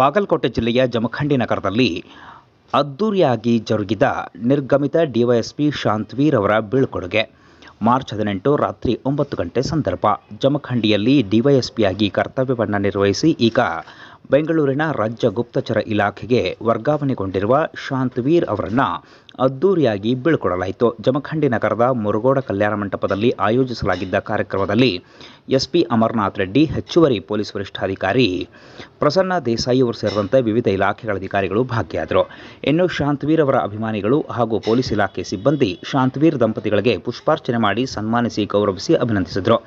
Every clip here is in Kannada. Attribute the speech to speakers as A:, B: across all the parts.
A: ಬಾಗಲಕೋಟೆ ಜಿಲ್ಲೆಯ ಜಮಖಂಡಿ ನಗರದಲ್ಲಿ ಅದ್ದೂರಿಯಾಗಿ ಜರುಗಿದ ನಿರ್ಗಮಿತ ಡಿವೈಎಸ್ಪಿ ಶಾಂತ್ವೀರ್ ಅವರ ಬೀಳ್ಕೊಡುಗೆ. ಮಾರ್ಚ್ ಹದಿನೆಂಟು ರಾತ್ರಿ ಒಂಬತ್ತು ಗಂಟೆ ಸಂದರ್ಭ. ಜಮಖಂಡಿಯಲ್ಲಿ ಡಿವೈಎಸ್ಪಿಯಾಗಿ ಕರ್ತವ್ಯವನ್ನು ನಿರ್ವಹಿಸಿ ಈಗ ಬೆಂಗಳೂರಿನ ರಾಜ್ಯ ಗುಪ್ತಚರ ಇಲಾಖೆಗೆ ವರ್ಗಾವಣೆಗೊಂಡಿರುವ ಶಾಂತವೀರ್ ಅವರನ್ನು ಅದ್ದೂರಿಯಾಗಿ ಬೀಳ್ಕೊಡಲಾಯಿತು. ಜಮಖಂಡಿ ನಗರದ ಮುರುಗೋಡ ಕಲ್ಯಾಣ ಮಂಟಪದಲ್ಲಿ ಆಯೋಜಿಸಲಾಗಿದ್ದ ಕಾರ್ಯಕ್ರಮದಲ್ಲಿ ಎಸ್ಪಿ ಅಮರನಾಥ್ ರೆಡ್ಡಿ, ಹೆಚ್ಚುವರಿ ಪೊಲೀಸ್ ವರಿಷ್ಠಾಧಿಕಾರಿ ಪ್ರಸನ್ನ ದೇಸಾಯಿ ಅವರು ಸೇರಿದಂತೆ ವಿವಿಧ ಇಲಾಖೆಗಳ ಅಧಿಕಾರಿಗಳು ಭಾಗಿಯಾದರು. ಇನ್ನು ಶಾಂತವೀರ್ ಅವರ ಅಭಿಮಾನಿಗಳು ಹಾಗೂ ಪೊಲೀಸ್ ಇಲಾಖೆ ಸಿಬ್ಬಂದಿ ಶಾಂತವೀರ್ ದಂಪತಿಗಳಿಗೆ ಪುಷ್ಪಾರ್ಚನೆ ಮಾಡಿ ಸನ್ಮಾನಿಸಿ ಗೌರವಿಸಿ ಅಭಿನಂದಿಸಿದರು.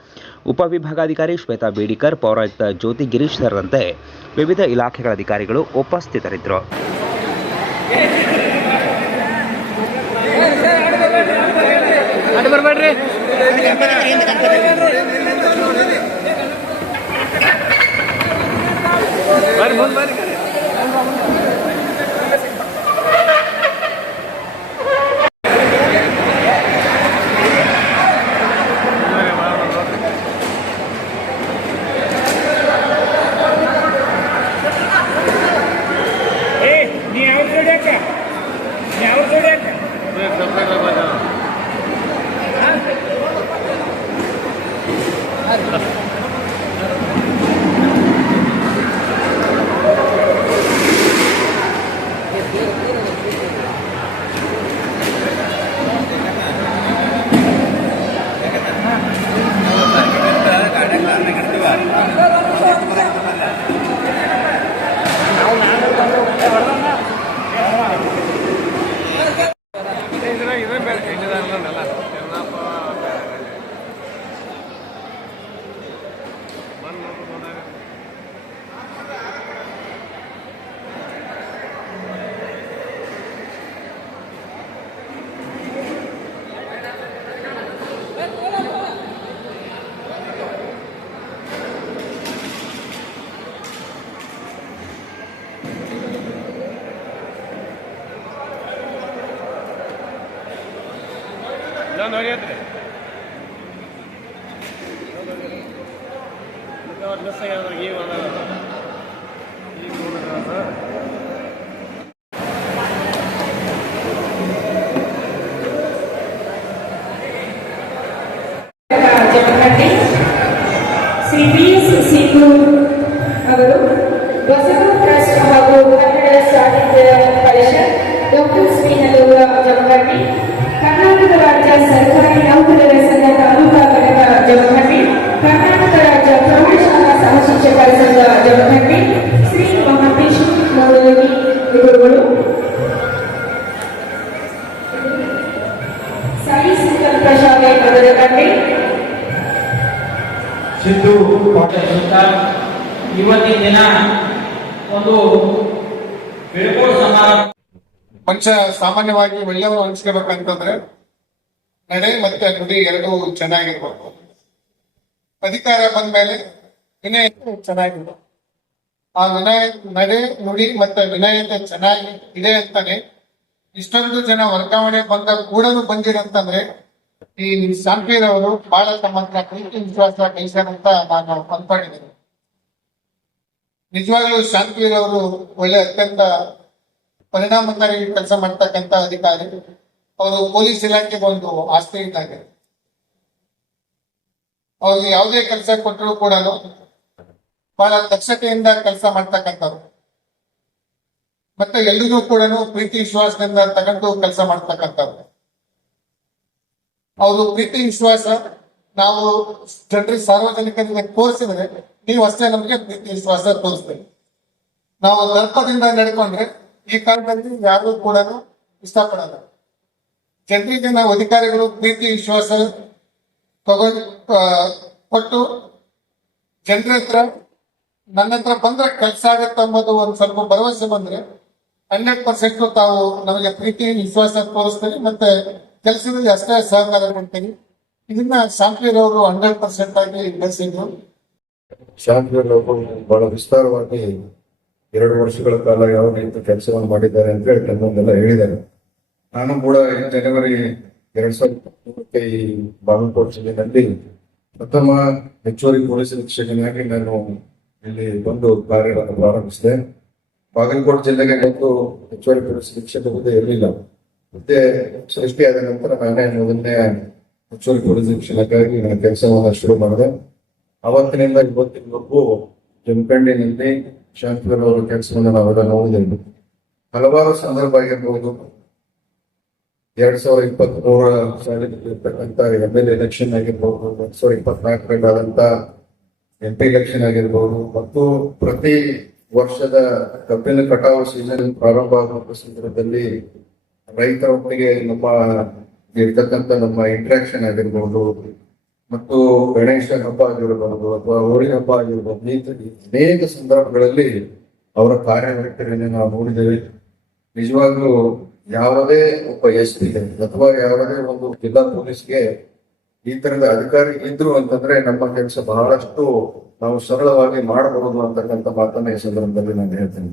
A: ಉಪವಿಭಾಗಾಧಿಕಾರಿ ಶ್ವೇತಾ ಬೇಡಿಕರ್, ಪೌರಾಯುಕ್ತ ಜ್ಯೋತಿ ಗಿರೀಶ್ ಸೇರಿದಂತೆ ವಿವಿಧ ಇಲಾಖೆಗಳ ಅಧಿಕಾರಿಗಳು ಉಪಸ್ಥಿತರಿದ್ದರು.
B: ಬರ್ಬೇಡ್ರಿ. ಬರ್ರಿ ಮುಂದೆ ಬರ್ರಿ.
C: ನೀ ಯಾವ ನೀ ಯಾವ
B: ಜೋಡಿ ಮಿಸ್ ಆಗ್ಯಾದ ಈಗ
D: ಜಮಖಂಡಿ ಶ್ರೀ ಬಿ ಎಸ್ ಅವರು ಹಾಗೂ ಕನ್ನಡ ಸಾಹಿತ್ಯ ಪರಿಷತ್ ಡಾಕ್ಟರ್ ಸರ್ಕಾರಿ ನೌಕರರ ಸಂಘ ತಾಲೂಕಾ ಘಟಕ ಜಮಖಂಡಿ ಕರ್ನಾಟಕ ರಾಜ್ಯ ಪ್ರೌಢಶಾಲಾ ಸಹಶಿಕ್ಷಕರ ಸಂಘ ಜಮಖಂಡಿ ಶ್ರೀ ಮಹಾಂತೇಶ್ ಗುರುಗಳು ಸಾಯಿ ಸಂಕಲ್ಪ ಶಾಲೆ
E: ಸಿದ್ದು ಇವತ್ತಿನ ದಿನ ಒಂದು
F: ಮನುಷ್ಯ ಸಾಮಾನ್ಯವಾಗಿ ಒಳ್ಳೆಯವರು ಅನಿಸ್ಕೋಬೇಕಂತಂದ್ರೆ ನಡೆ ಮತ್ತೆ ನುಡಿ ಎರಡೂ ಚೆನ್ನಾಗಿರ್ಬೇಕು. ಅಧಿಕಾರ ಬಂದ ಮೇಲೆ ವಿನಯ ಚೆನ್ನಾಗಿರ್ಬೇಕು. ಆ ವಿನಯ, ನಡೆ, ನುಡಿ ಮತ್ತೆ ವಿನಯತೆ ಚೆನ್ನಾಗಿ ಇದೆ ಅಂತಾನೆ ಇಷ್ಟೊಂದು ಜನ ವರ್ಗಾವಣೆ ಬಂದ ಕೂಡ ಬಂದಿರಂತಂದ್ರೆ ಈ ಶಾಂತಿರ್ ಅವರು ಬಹಳ ತಮ್ಮ ಹತ್ರ ಪ್ರೀತಿ ವಿಶ್ವಾಸ ಕಳಿಸ್ಯಾರಂತ ನಾನು ಅನ್ಕೊಂಡಿದ್ದೇನೆ ನಿಜವಾಗ್ಲೂ ಶಾಂತಿವೀರ್ ಅವರು ಒಳ್ಳೆ ಅತ್ಯಂತ ಪರಿಣಾಮಕಾರಿ ಕೆಲಸ ಮಾಡ್ತಕ್ಕಂತ ಅಧಿಕಾರಿ. ಅವರು ಪೊಲೀಸ್ ಇಲಾಖೆ ಒಂದು ಆಸ್ತಿ ಇದ್ದಾಗ. ಅವ್ರಿಗೆ ಯಾವುದೇ ಕೆಲಸ ಕೊಟ್ಟರು ಕೂಡ ಬಹಳ ದಕ್ಷತೆಯಿಂದ ಕೆಲಸ ಮಾಡ್ತಕ್ಕಂಥವ್ರು. ಮತ್ತೆ ಎಲ್ರಿಗೂ ಕೂಡ ಪ್ರೀತಿ ವಿಶ್ವಾಸದಿಂದ ತಗೊಂಡು ಕೆಲಸ ಮಾಡ್ತಕ್ಕಂಥವ್ರು. ಅವರು ಪ್ರೀತಿ ವಿಶ್ವಾಸ ನಾವು ಜನರಿಗೆ ಸಾರ್ವಜನಿಕರಿಗೆ ತೋರಿಸಿದ್ರೆ ನೀವು ಅಷ್ಟೇ ನಮಗೆ ಪ್ರೀತಿ ವಿಶ್ವಾಸ ತೋರಿಸ್ತೀವಿ. ನಾವು ದರ್ಪದಿಂದ ನಡ್ಕೊಂಡ್ರೆ ಈ ಕಾಲದಲ್ಲಿ ಯಾರು ಕೂಡ ಇಷ್ಟಪಡಲ್ಲ. ಜನರಿಗೆ ನಾವು ಅಧಿಕಾರಿಗಳು ಪ್ರೀತಿ, ವಿಶ್ವಾಸ ತಗೋ ಕೊಟ್ಟು ಜನರ ಹತ್ರ ನನ್ನ ಹತ್ರ ಬಂದ್ರೆ ಕೆಲಸ ಆಗುತ್ತೆ ಅನ್ನೋದು ಒಂದು ಸ್ವಲ್ಪ ಭರವಸೆ ಬಂದ್ರೆ ಹಂಡ್ರೆಡ್ ಪರ್ಸೆಂಟ್ ತಾವು ನಮಗೆ ಪ್ರೀತಿ, ವಿಶ್ವಾಸ ತೋರಿಸ್ತೀವಿ ಮತ್ತೆ ಕೆಲಸದಲ್ಲಿ ಅಷ್ಟೇ ಸಹಕಾರ ಕೊಡ್ತೀವಿ ಇದನ್ನ ಶಾಂತಿರ್ ಅವರು ಹಂಡ್ರೆಡ್ ಪರ್ಸೆಂಟ್ ಆಗಿ ಬೆಳೆಸಿದ್ರು
G: ಶಾಂತಿಗಳು ಅವರು ಬಹಳ ವಿಸ್ತಾರವಾಗಿ ಎರಡು ವರ್ಷಗಳ ಕಾಲ ಯಾವ ರೀತಿ ಕೆಲಸವನ್ನು ಮಾಡಿದ್ದಾರೆ ಅಂತ ಹೇಳಿ ಕೆಲವೊಂದೆಲ್ಲ ಹೇಳಿದ್ದಾರೆ. ನಾನು ಕೂಡ ಜನವರಿ ಎರಡ್ ಸಾವಿರದ ಈ ಬಾಗಲಕೋಟೆ ಜಿಲ್ಲೆಯಲ್ಲಿ ಪ್ರಥಮ ಹೆಚ್ಚುವರಿ ಪೊಲೀಸ್ ಅಧೀಕ್ಷಕನಾಗಿ ನಾನು ಇಲ್ಲಿ ಬಂದು ಕಾರ್ಯ ಪ್ರಾರಂಭಿಸಿದೆ. ಬಾಗಲಕೋಟೆ ಜಿಲ್ಲೆಗೆ ಒಂದು ಹೆಚ್ಚುವರಿ ಪೊಲೀಸ್ ಅಧೀಕ್ಷಕ ಹುದ್ದೆ ಇರಲಿಲ್ಲ. ಮತ್ತೆ ಸೃಷ್ಟಿಯಾದ ನಂತರ ನಾನೇ ಮೊದಲನೇ ಹೆಚ್ಚುವರಿ ಪೊಲೀಸ್ ಶಿಕ್ಷಣಕ್ಕಾಗಿ ನನ್ನ ಕೆಲಸವನ್ನು ಶುರು ಮಾಡಿದೆ. ಅವತ್ತಿನಿಂದ ಇವತ್ತಿನವರೆಗೂ ಜಮಖಂಡಿನಲ್ಲಿ ಶಾಂತಿ ಅವರ ಕೆಲಸವನ್ನು ನಾವೆಲ್ಲ ನೋಡಿದ್ದೇವೆ. ಹಲವಾರು ಸಂದರ್ಭ ಆಗಿರ್ಬೋದು. ಎರಡ್ ಸಾವಿರದ ಇಪ್ಪತ್ತ್ ಮೂರ ಸಾಲಿನಲ್ಲಿರ್ತಕ್ಕಂಥ ಎಂ ಎಲ್ ಎಲೆಕ್ಷನ್ ಆಗಿರ್ಬೋದು, ಎರಡ್ ಸಾವಿರದ ಇಪ್ಪತ್ನಾಲ್ಕರಲ್ಲಿ ಆದಂತ ಎಂ ಪಿ ಎಲೆಕ್ಷನ್ ಆಗಿರ್ಬೋದು, ಮತ್ತು ಪ್ರತಿ ವರ್ಷದ ಕಬ್ಬಿನ ಕಟಾವು ಸೀಸನ್ ಪ್ರಾರಂಭ ಆಗುವ ಸಂದರ್ಭದಲ್ಲಿ ರೈತರೊಟ್ಟಿಗೆ ನಮ್ಮ ಇರ್ತಕ್ಕಂಥ ನಮ್ಮ ಇಂಟ್ರಾಕ್ಷನ್ ಆಗಿರ್ಬೋದು, ಮತ್ತು ಗಣೇಶ ಹಬ್ಬ ಆಗಿರ್ಬೋದು, ಅಥವಾ ಹೋಳಿ ಹಬ್ಬ ಆಗಿರ್ಬೋದು ಅನೇಕ ಸಂದರ್ಭಗಳಲ್ಲಿ ಅವರ ಕಾರ್ಯವೈಖರಿಯನ್ನು ನಾವು ನೋಡಿದ್ದೇವೆ. ನಿಜವಾಗ್ಲೂ ಯಾವುದೇ ಒಬ್ಬ ಎಸ್ ಪಿ ಅಥವಾ ಯಾವುದೇ ಒಂದು ಜಿಲ್ಲಾ ಪೊಲೀಸ್ಗೆ ಈ ತರದ ಅಧಿಕಾರಿ ಇದ್ರು ಅಂತಂದ್ರೆ ನಮ್ಮ ಕೆಲಸ ಬಹಳಷ್ಟು ನಾವು ಸರಳವಾಗಿ ಮಾಡಬಹುದು ಅಂತಕ್ಕಂಥ ಮಾತನ್ನ ಈ ಸಂದರ್ಭದಲ್ಲಿ ನಾನು ಹೇಳ್ತೇನೆ.